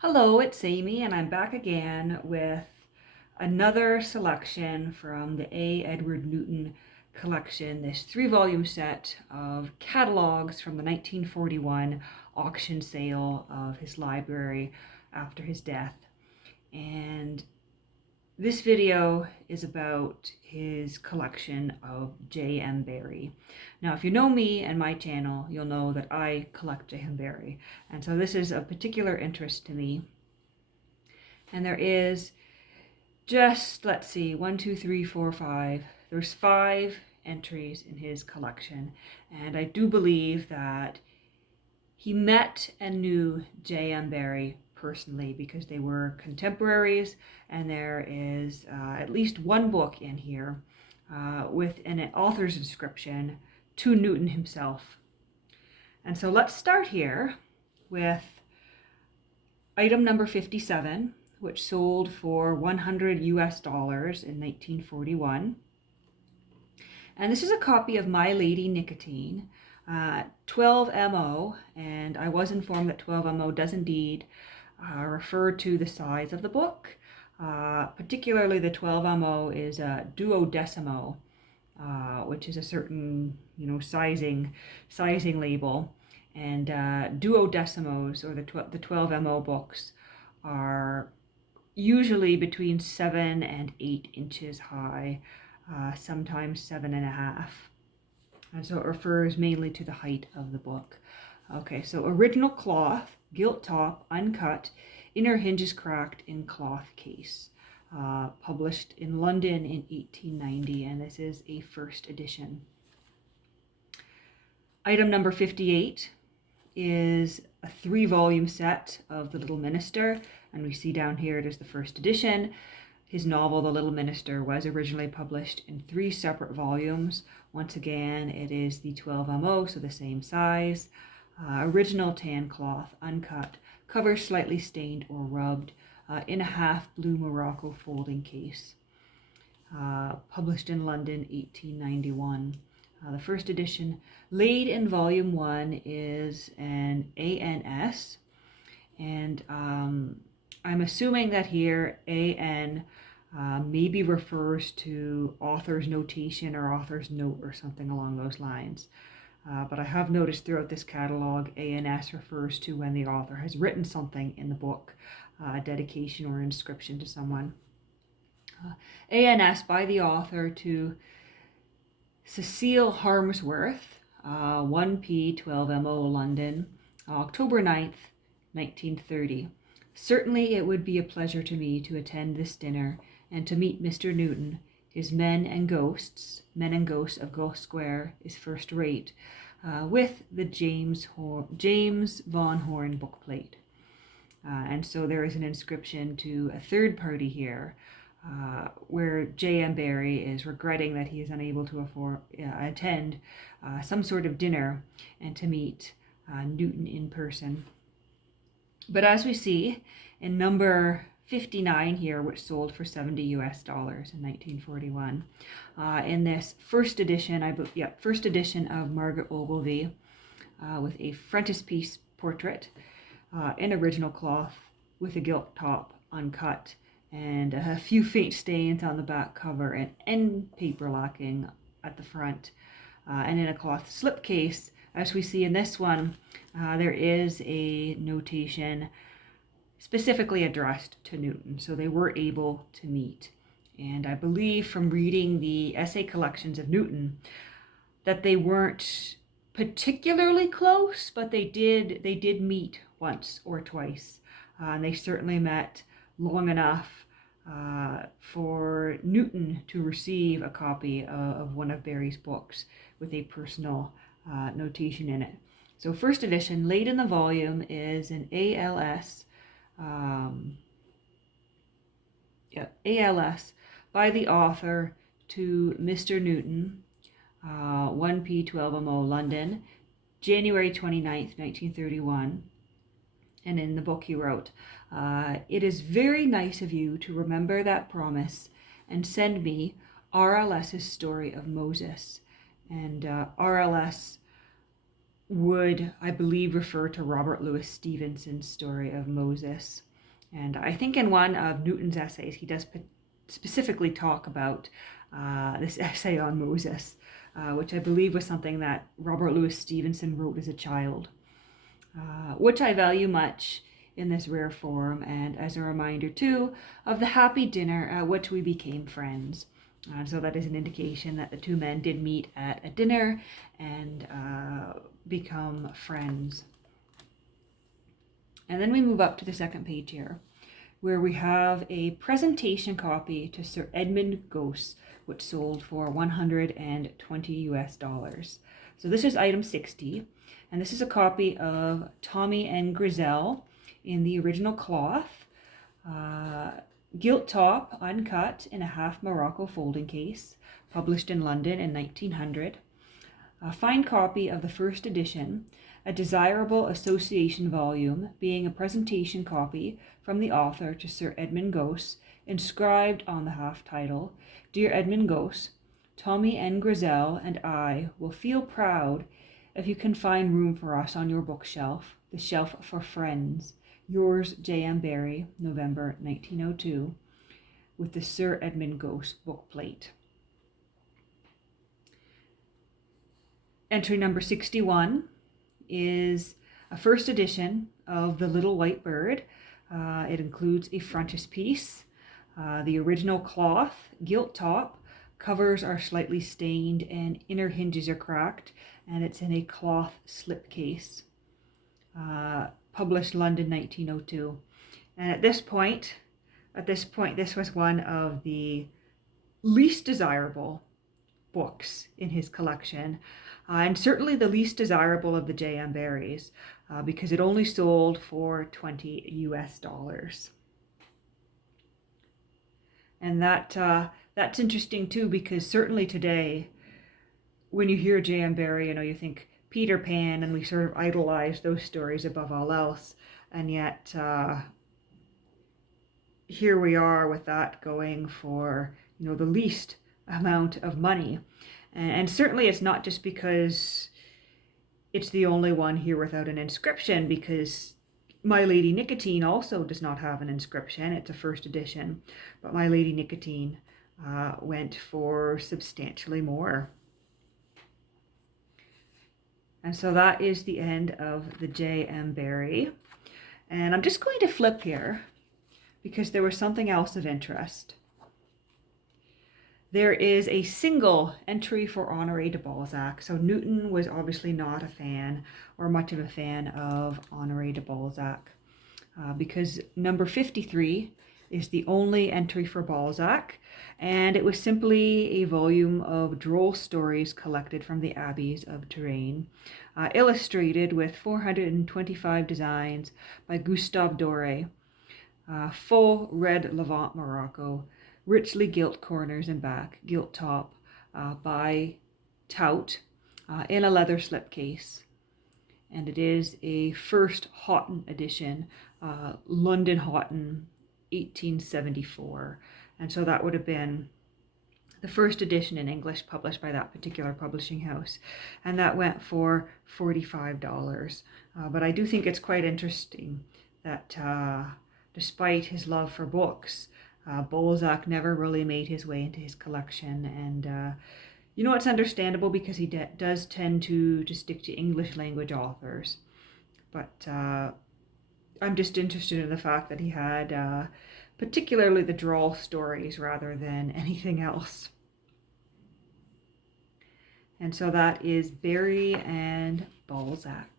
Hello, it's Amy, and I'm back again with another selection from the A. Edward Newton collection, this 3-volume set of catalogs from the 1941 auction sale of his library after his death. And this video is about his collection of J.M. Barrie. Now, if you know me and my channel, you'll know that I collect J.M. Barrie. And so this is of particular interest to me. And there is just, let's see, 1, 2, 3, 4, 5. There's 5 entries in his collection. And I do believe that he met and knew J.M. Barrie personally because they were contemporaries, and there is at least one book in here with an author's inscription to Newton himself. And so let's start here with item number 57, which sold for $100 in 1941. And this is a copy of My Lady Nicotine, 12 MO, and I was informed that 12 MO does indeed refer to the size of the book. Particularly the 12 MO is a duodecimo, which is a certain sizing label, and duodecimos, or the 12 MO books, are usually between 7 and 8 inches high, sometimes 7.5. And so it refers mainly to the height of the book. Okay, so original cloth, gilt top, uncut, inner hinges cracked in cloth case. Published in London in 1890, and this is a first edition. Item number 58 is a 3-volume set of The Little Minister, and we see down here it is the first edition. His novel, The Little Minister, was originally published in 3 separate volumes. Once again, it is the 12 MO, so the same size. Original tan cloth, uncut, cover slightly stained or rubbed, in a half blue Morocco folding case. Published in London, 1891. The first edition, laid in volume 1, is an ANS, and I'm assuming that here AN maybe refers to author's notation or author's note or something along those lines. But I have noticed throughout this catalog, ANS refers to when the author has written something in the book, a dedication or inscription to someone. ANS by the author to Cecile Harmsworth, 1P 12 MO London, October 9th, 1930. Certainly it would be a pleasure to me to attend this dinner and to meet Mr. Newton. His Men and Ghosts of Ghost Square is first rate, with the James Von Horn bookplate. And so there is an inscription to a third party here, where J.M. Barrie is regretting that he is unable to attend some sort of dinner and to meet Newton in person. But as we see in number 59 here, which sold for $70 in 1941, in this first edition of Margaret Ogilvy, with a frontispiece portrait in original cloth with a gilt top, uncut, and a few faint stains on the back cover, and end paper lacking at the front, and in a cloth slipcase. As we see in this one, there is a notation specifically addressed to Newton, so they were able to meet. And I believe from reading the essay collections of Newton that they weren't particularly close, but they did meet once or twice. And they certainly met long enough for Newton to receive a copy of one of Barrie's books with a personal notation in it. So first edition, late in the volume, is an ALS by the author to Mr. Newton, 1P 12 MO London, January 29th, 1931. And in the book he wrote, "It is very nice of you to remember that promise and send me RLS's story of Moses." And RLS would, I believe, refer to Robert Louis Stevenson's story of Moses. And I think in one of Newton's essays, he does specifically talk about this essay on Moses, which I believe was something that Robert Louis Stevenson wrote as a child, which I value much in this rare form, and as a reminder too of the happy dinner at which we became friends. So that is an indication that the two men did meet at a dinner and become friends. And then we move up to the second page here, where we have a presentation copy to Sir Edmund Gosse, which sold for $120. So this is item 60, and this is a copy of Tommy and Grisel in the original cloth, gilt top, uncut, in a half Morocco folding case, published in London in 1900. A fine copy of the first edition, a desirable association volume, being a presentation copy from the author to Sir Edmund Gosse, inscribed on the half title, "Dear Edmund Gosse, Tommy and Grisel and I will feel proud if you can find room for us on your bookshelf, the shelf for friends. Yours, J.M. Barrie, November 1902, with the Sir Edmund Gosse book plate." Entry number 61 is a first edition of The Little White Bird. It includes a frontispiece, the original cloth, gilt top, covers are slightly stained and inner hinges are cracked, and it's in a cloth slipcase. Published London 1902. And at this point, this was one of the least desirable books in his collection, and certainly the least desirable of the J.M. Barries, because it only sold for $20. And that's interesting too, because certainly today, when you hear J.M. Barrie, you think Peter Pan, and we sort of idolize those stories above all else, and yet here we are with that going for the least amount of money. And certainly it's not just because it's the only one here without an inscription, because My Lady Nicotine also does not have an inscription. It's a first edition, but My Lady Nicotine went for substantially more. And so that is the end of the J.M. Barrie. And I'm just going to flip here because there was something else of interest. There is a single entry for Honoré de Balzac. So Newton was obviously not a fan, or much of a fan, of Honoré de Balzac, because number 53 is the only entry for Balzac, and it was simply a volume of droll stories collected from the abbeys of Touraine, illustrated with 425 designs by Gustave Doré, full red Levant Morocco, richly gilt corners and back, gilt top, by Tout, in a leather slipcase. And it is a first Houghton edition, London Houghton, 1874. And so that would have been the first edition in English published by that particular publishing house. And that went for $45. But I do think it's quite interesting that despite his love for books, Balzac never really made his way into his collection. And it's understandable because he does tend to stick to English language authors. But I'm just interested in the fact that he had particularly the droll stories rather than anything else. And so that is Barrie and Balzac.